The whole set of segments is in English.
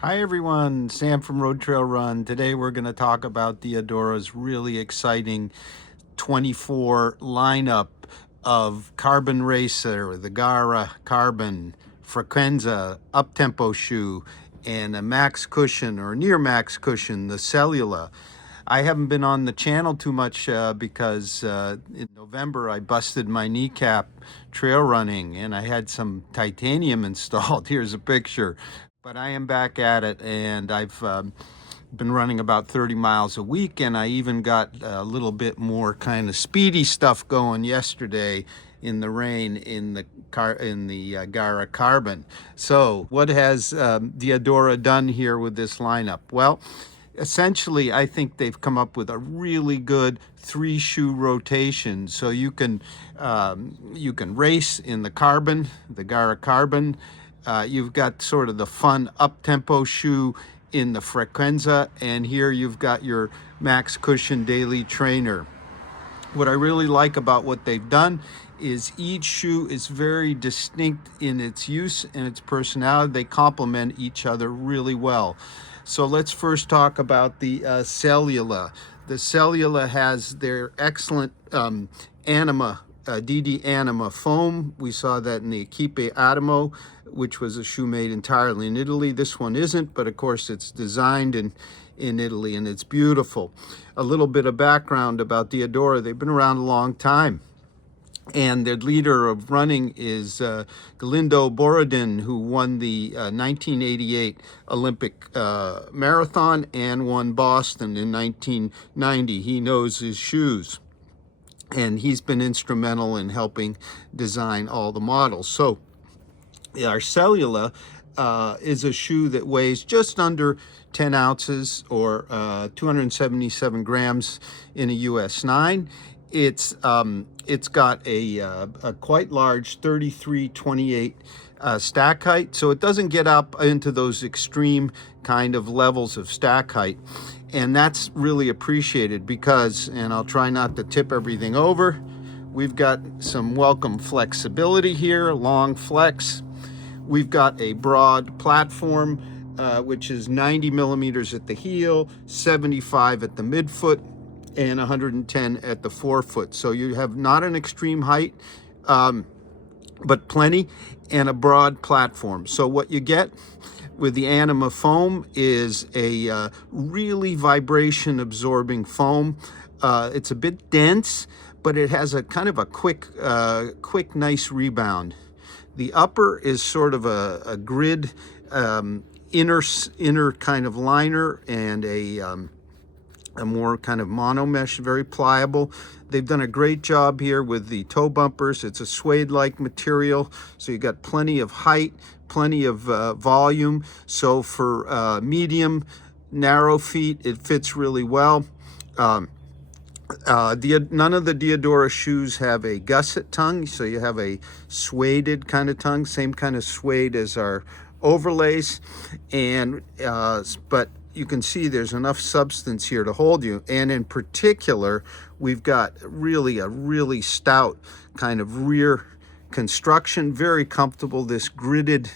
Hi everyone, Sam from RoadTrailRun. Today we're going to talk about Diadora's really exciting 24 lineup of Carbon Racer, the Gara Carbon, Frequenza, uptempo shoe, and a max cushion or near max cushion, the Cellula. I haven't been on the channel too much because in November I busted my kneecap trail running and I had some titanium installed. Here's a picture. But I am back at it, and I've been running about 30 miles a week, and I even got a little bit more kind of speedy stuff going yesterday in the rain in the Gara Carbon. So, what has Diadora done here with this lineup? Well, essentially, I think they've come up with a really good three-shoe rotation. So you can race in the Carbon, the Gara Carbon. You've got sort of the fun up-tempo shoe in the Frequenza, and here you've got your Max Cushion Daily Trainer. What I really like about what they've done is each shoe is very distinct in its use and its personality. They complement each other really well. So let's first talk about the Cellula. The Cellula has their excellent Anima, DD Anima foam. We saw that in the Equipe Adamo, which was a shoe made entirely in Italy. This one isn't, but of course it's designed in Italy, and it's beautiful. A little bit of background about Diadora. They've been around a long time, and their leader of running is Galindo Borodin, who won the 1988 Olympic marathon and won Boston in 1990. He knows his shoes, and he's been instrumental in helping design all the models. So our Cellula is a shoe that weighs just under 10 ounces or 277 grams in a US 9. It's got a quite large 33/28 stack height, so it doesn't get up into those extreme kind of levels of stack height. And that's really appreciated because, and I'll try not to tip everything over, we've got some welcome flexibility here, long flex. We've got a broad platform, which is 90 millimeters at the heel, 75 at the midfoot, and 110 at the forefoot. So you have not an extreme height, but plenty, and a broad platform. So what you get with the Anima foam is a really vibration absorbing foam. It's a bit dense, but it has a kind of a quick, nice rebound. The upper is sort of a grid inner kind of liner and a more kind of mono mesh, very pliable. They've done a great job here with the toe bumpers. It's a suede-like material, so you got plenty of height, plenty of volume. So for medium, narrow feet, it fits really well. None of the Diadora shoes have a gusset tongue, so you have a sueded kind of tongue, same kind of suede as our overlays, and but you can see there's enough substance here to hold you. And in particular, we've got really a really stout kind of rear construction, very comfortable. This gridded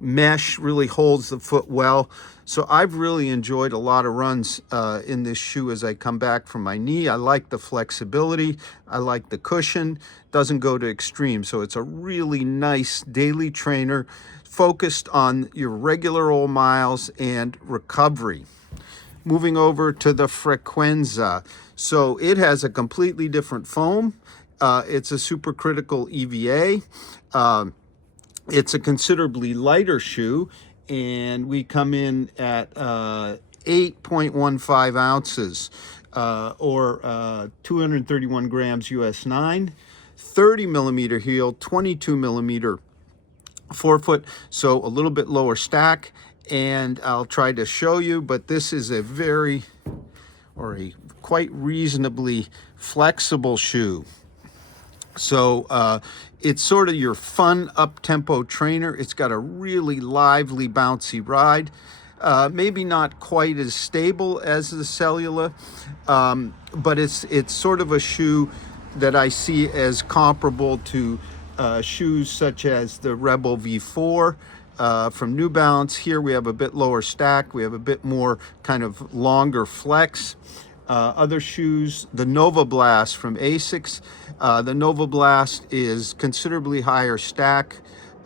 mesh really holds the foot well. So I've really enjoyed a lot of runs in this shoe as I come back from my knee. I like the flexibility. I like the cushion. Doesn't go to extreme. So it's a really nice daily trainer focused on your regular old miles and recovery. Moving over to the Frequenza. So it has a completely different foam. It's a supercritical EVA. It's a considerably lighter shoe, and we come in at 8.15 ounces or 231 grams US 9, 30 millimeter heel, 22 millimeter forefoot, so a little bit lower stack. And I'll try to show you, but this is a quite reasonably flexible shoe. So it's sort of your fun up-tempo trainer. It's got a really lively, bouncy ride. Maybe not quite as stable as the Cellula, but it's sort of a shoe that I see as comparable to shoes such as the Rebel V4, from New Balance. Here we have a bit lower stack. We have a bit more kind of longer flex. Other shoes, the Nova Blast from Asics. The Nova Blast is considerably higher stack.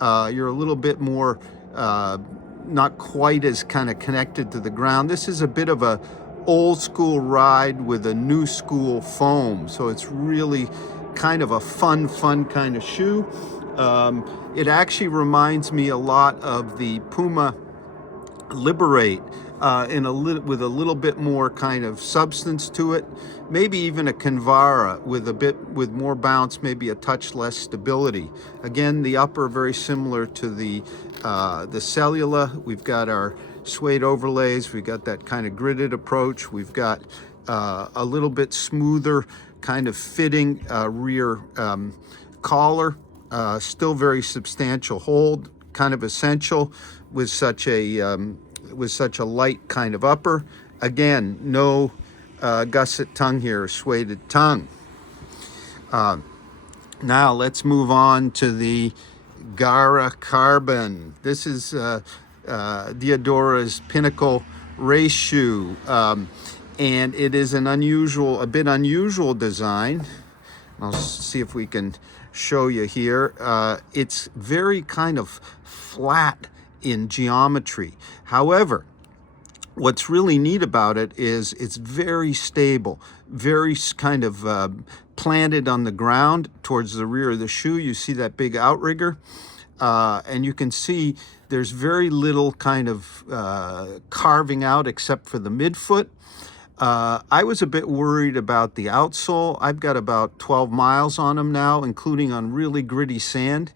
You're a little bit more, not quite as kind of connected to the ground. This is a bit of a old school ride with a new school foam. So it's really kind of a fun kind of shoe. It actually reminds me a lot of the Puma Liberate with a little bit more kind of substance to it. Maybe even a Kinvara with more bounce, maybe a touch less stability. Again, the upper very similar to the Cellula. We've got our suede overlays. We've got that kind of gridded approach. We've got a little bit smoother kind of fitting rear collar. Still very substantial hold, kind of essential with such a light kind of upper. Again, no gusset tongue here, suede tongue. Now let's move on to the Gara Carbon. This is Diadora's pinnacle race shoe, and it is a bit unusual design. I'll see if we can show you here. It's very kind of flat in geometry. However, what's really neat about it is it's very stable, very kind of planted on the ground towards the rear of the shoe. You see that big outrigger, and you can see there's very little kind of carving out except for the midfoot. I was a bit worried about the outsole. I've got about 12 miles on them now, including on really gritty sand.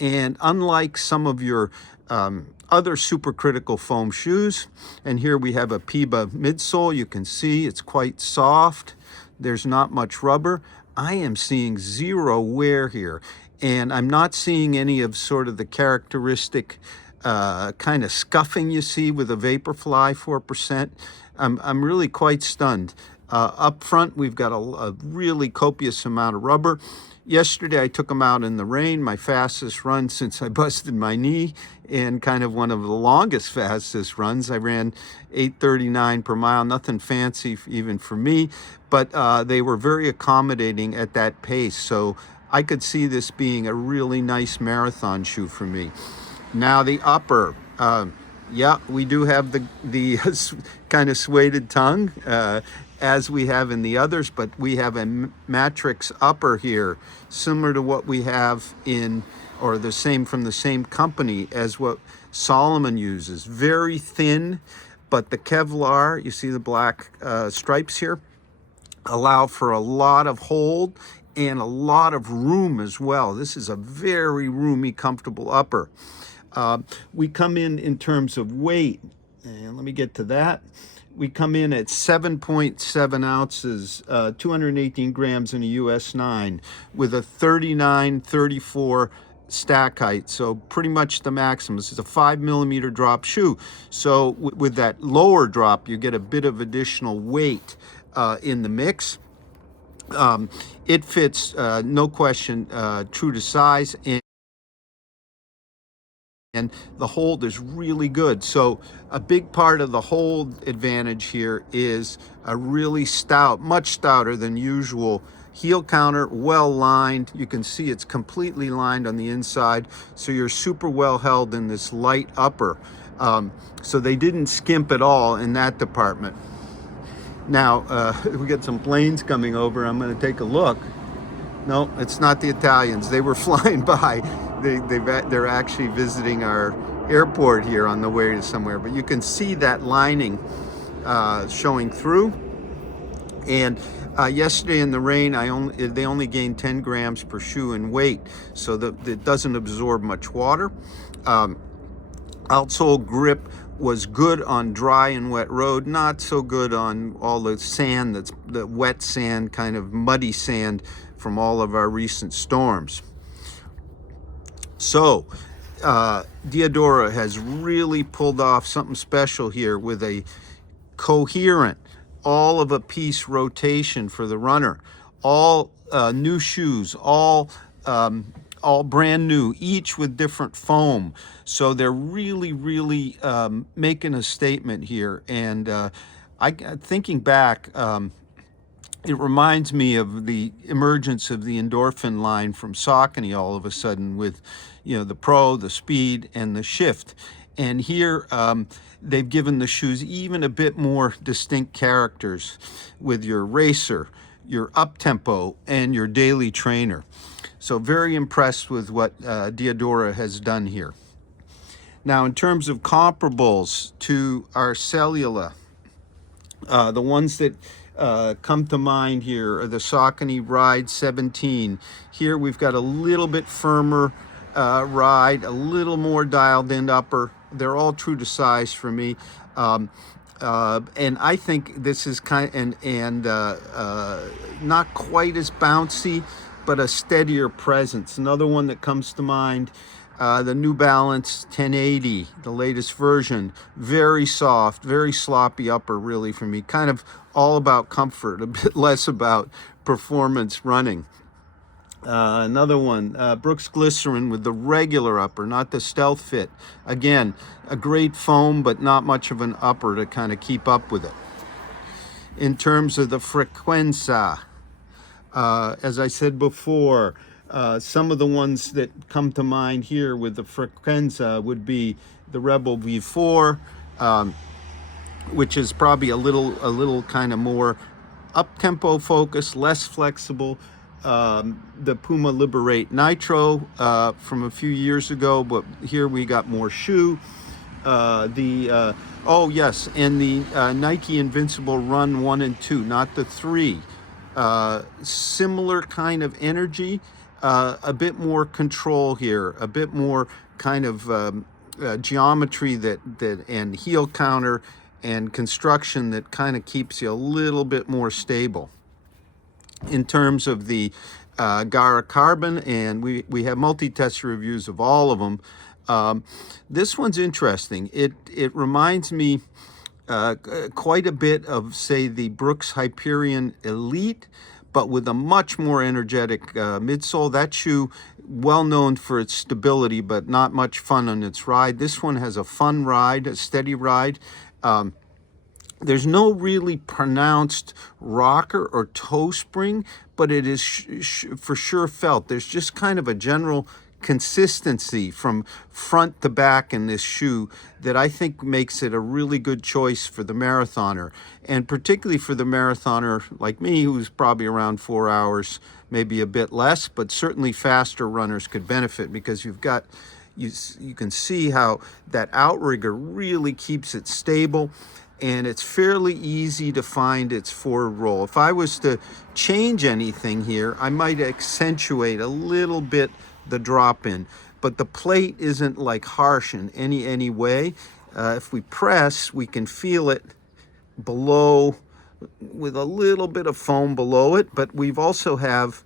And unlike some of your other supercritical foam shoes, and here we have a Piba midsole, you can see it's quite soft. There's not much rubber. I am seeing zero wear here, and I'm not seeing any of sort of the characteristic kind of scuffing you see with a Vaporfly 4%. I'm really quite stunned. Up front, we've got a really copious amount of rubber. Yesterday, I took them out in the rain, my fastest run since I busted my knee, and kind of one of the longest, fastest runs. I ran 8:39 per mile, nothing fancy even for me, but they were very accommodating at that pace. So I could see this being a really nice marathon shoe for me. Now the upper, yeah, we do have the kind of suede tongue, as we have in the others, but we have a matrix upper here, similar to what we have or the same from the same company as what Solomon uses. Very thin, but the Kevlar, you see the black stripes here, allow for a lot of hold and a lot of room as well. This is a very roomy, comfortable upper. We come in terms of weight, and let me get to that. We come in at 7.7 ounces, 218 grams in a US 9, with a 39-34 stack height, so pretty much the maximum. This is a 5mm drop shoe, so with that lower drop, you get a bit of additional weight in the mix. It fits, no question, true to size, and the hold is really good. So a big part of the hold advantage here is a really stout, much stouter than usual heel counter, well lined. You can see it's completely lined on the inside, so you're super well held in this light upper. So they didn't skimp at all in that department. Now we got some planes coming over. I'm going to take a look. No, it's not the Italians. They were flying by. They're actually visiting our airport here on the way to somewhere. But you can see that lining showing through. And yesterday in the rain, they only gained 10 grams per shoe in weight, so it doesn't absorb much water. Outsole grip was good on dry and wet road, not so good on all the sand, that's the wet sand, kind of muddy sand from all of our recent storms. So Diadora has really pulled off something special here with a Coherent, all of a piece rotation for the runner, all new shoes, all all brand new, each with different foam. So they're really making a statement here. And thinking back, it reminds me of the emergence of the endorphin line from Saucony all of a sudden with, the Pro, the Speed, and the Shift. And here they've given the shoes even a bit more distinct characters with your racer, your up-tempo, and your daily trainer. So very impressed with what Diadora has done here. Now, in terms of comparables to our Cellula, the ones that come to mind here are the Saucony Ride 17. Here we've got a little bit firmer ride, a little more dialed in upper. They're all true to size for me. And I think this is not quite as bouncy, but a steadier presence. Another one that comes to mind, the New Balance 1080, the latest version. Very soft, very sloppy upper, really, for me. Kind of all about comfort, a bit less about performance running. Another one, Brooks Glycerin with the regular upper, not the Stealth Fit. Again, a great foam, but not much of an upper to kind of keep up with it. In terms of the Frequenza, as I said before, some of the ones that come to mind here with the Frequenza would be the Rebel V4, which is probably a little kind of more up-tempo focused, less flexible. The Puma Liberate Nitro from a few years ago, but here we got more shoe. Oh yes, and the Nike Invincible Run 1 and 2, not the 3. Similar kind of energy, a bit more control here, a bit more kind of geometry that and heel counter and construction that kind of keeps you a little bit more stable. In terms of the Gara Carbon, and we have multi-test reviews of all of them. This one's interesting. It reminds me quite a bit of, say, the Brooks Hyperion Elite, but with a much more energetic midsole. That shoe, well known for its stability, but not much fun on its ride. This one has a fun ride, a steady ride. There's no really pronounced rocker or toe spring, but it is for sure felt. There's just kind of a general consistency from front to back in this shoe that I think makes it a really good choice for the marathoner, and particularly for the marathoner like me, who's probably around 4 hours, maybe a bit less, but certainly faster runners could benefit, because you can see how that outrigger really keeps it stable, and it's fairly easy to find its forward roll. If I was to change anything here, I might accentuate a little bit the drop in, but the plate isn't like harsh in any way. If we press, we can feel it below with a little bit of foam below it, but we've also have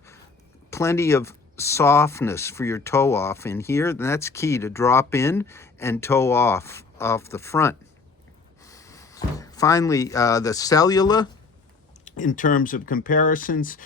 plenty of softness for your toe off in here, and that's key to drop in and toe off the front. Finally, the Cellula, in terms of comparisons,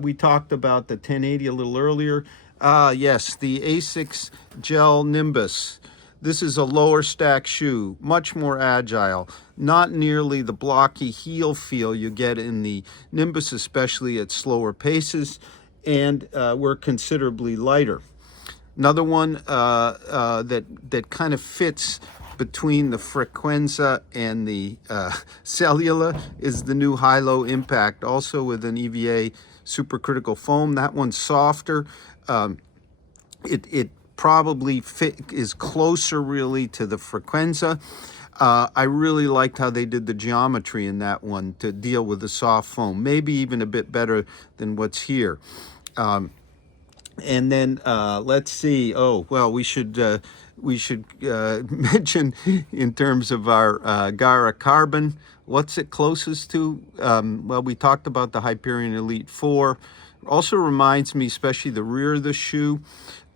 we talked about the 1080 a little earlier. Yes, the Asics Gel Nimbus. This is a lower stack shoe, much more agile, not nearly the blocky heel feel you get in the Nimbus, especially at slower paces, and we're considerably lighter. Another one that kind of fits between the Frequenza and the Cellula is the new High-Low Impact, also with an EVA supercritical foam. That one's softer. It probably is closer really to the Frequenza. I really liked how they did the geometry in that one to deal with the soft foam, maybe even a bit better than what's here. And then let's see. Oh, well, we should mention in terms of our Gara Carbon, what's it closest to? Well, we talked about the Hyperion Elite 4. Also reminds me, especially the rear of the shoe,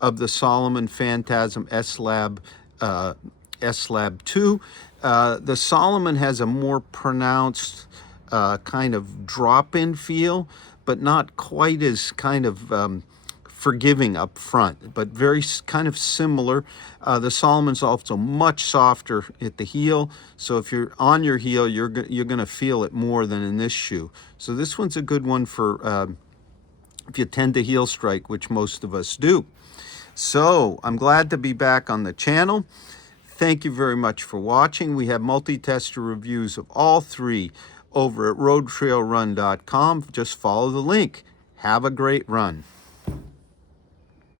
of the Salomon Phantasm S-Lab 2. The Salomon has a more pronounced kind of drop-in feel, but not quite as kind of forgiving up front, but very kind of similar. The Solomon's also much softer at the heel, so if you're on your heel, you're going to feel it more than in this shoe. So this one's a good one for if you tend to heel strike, which most of us do. So I'm glad to be back on the channel. Thank you very much for watching. We have multi-tester reviews of all three over at RoadTrailRun.com. Just follow the link. Have a great run.